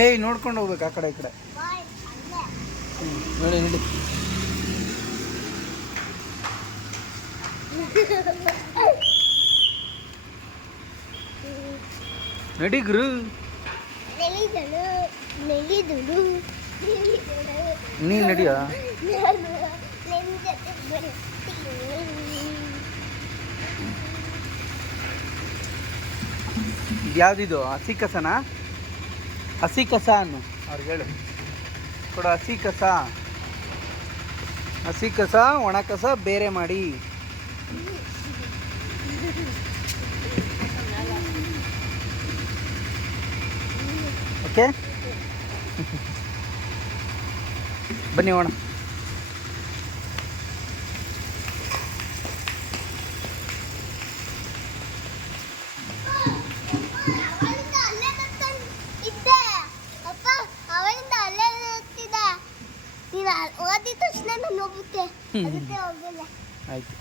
ಏಯ್ ನೋಡ್ಕೊಂಡು ಹೋಗ್ಬೇಕು ಆ ಕಡೆ ಈ ಕಡೆ. ನೋಡಿ ನೋಡಿ ನಡಿಗ್ರು ನೀನು ನಡಿಯ. ಯಾವ್ದಿದು ಹಸಿ ಕಸನಾ? ಹಸಿ ಕಸ ಅನ್ನು ಅವ್ರಿಗೆ ಹೇಳು ಕೊಡು. ಹಸಿ ಕಸ, ಹಸಿ ಕಸ ಒಣ ಕಸ ಬೇರೆ ಮಾಡಿ. ಓಕೆ ಬನ್ನಿ ಹೋಣ. ಓದಿದ ತಕ್ಷಣ ನಾನು ಹೋಗ್ಬಿಟ್ಟೆ, ಅದಕ್ಕೆ ಹೋಗಿಲ್ಲ. ಆಯ್ತು.